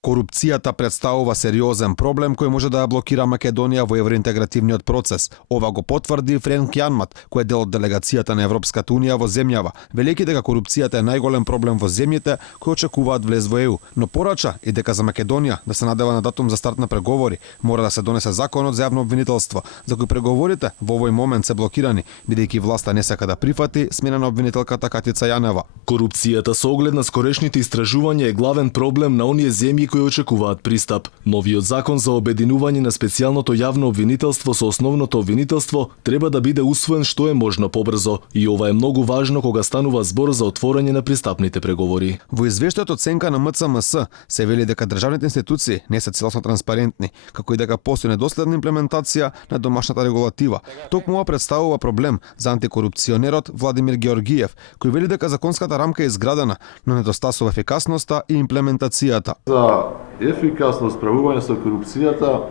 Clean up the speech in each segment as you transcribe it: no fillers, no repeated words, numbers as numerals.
Корупцијата представува сериозен проблем кој може да ја блокира Македонија во евроинтегративниот процес. Ова го потврди Френк Јанмат, кој е дел од делегацијата на Европската унија во земјава, велејќи дека корупцијата е најголем проблем во земјите кои очекуваат влез во ЕУ, но порача и дека за Македонија да се надева на датум за старт на преговори, мора да се донесе законот за јавно обвинителство, за кој преговорите во овој момент се блокирани, бидејќи власта не сака да прифати смена на обвинителката Катица Јанева. Корупцијата со оглед на скорешните истражувања е главен проблем на оние земји кои очекуваат пристап. Новиот закон за обединување на специјалното јавно обвинителство со основното обвинителство треба да биде усвоен што е можно побрзо и ова е многу важно кога станува збор за отворање на пристапните преговори. Во извештајот оценка на МЦМС се вели дека државните институции не се целосно транспарентни, како и дека постои недоследна имплементација на домашната регулатива. Токму ова представува проблем за антикорупционерот Владимир Георгиев, кој вели дека законската рамка е изградена, но недостасува ефикасноста и имплементацијата. За ефикасно справување со корупцијата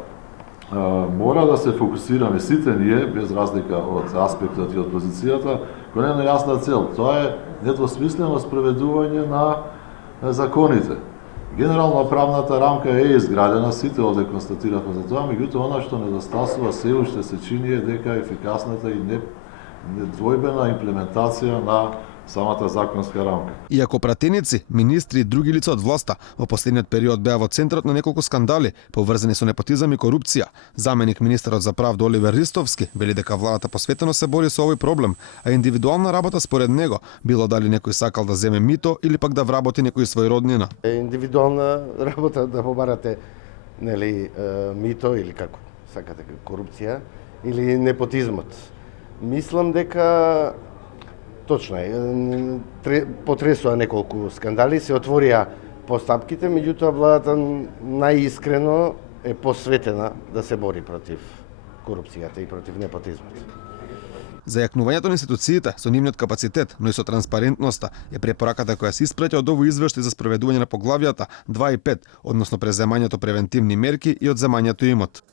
мора да се фокусираме сите ние, без разлика од аспектот и од позицијата, кон една јасна цел. Тоа е недвосмислено спроведување на законите. Генерално правната рамка е изградена, сите овде констатиравме за тоа, меѓутоа она што недостасува се уште се чини е дека ефикасната и недвојбена имплементација на самата законска рамка. Иако пратеници, министри и други лица од власта во последниот период беа во центарот на неколку скандали поврзани со непотизам и корупција, заменик министерот за правда Оливер Ристовски вели дека владата посветено се бори со овој проблем, а индивидуална работа според него било дали некој сакал да земе мито или пак да вработи некој свој роднина. Индивидуална работа да побарате мито или како сакате корупција или непотизмот. Мислам дека точно е, потресува неколку скандали, се отворија постапките, меѓутоа владата најискрено е посветена да се бори против корупцијата и против непотизмот. За јакнувањето на институциите со нивниот капацитет, но и со транспарентноста е препораката која се испраќа од овој извештај за спроведување на поглавијата 2 и 5, односно преземањето превентивни мерки и одземањето имот.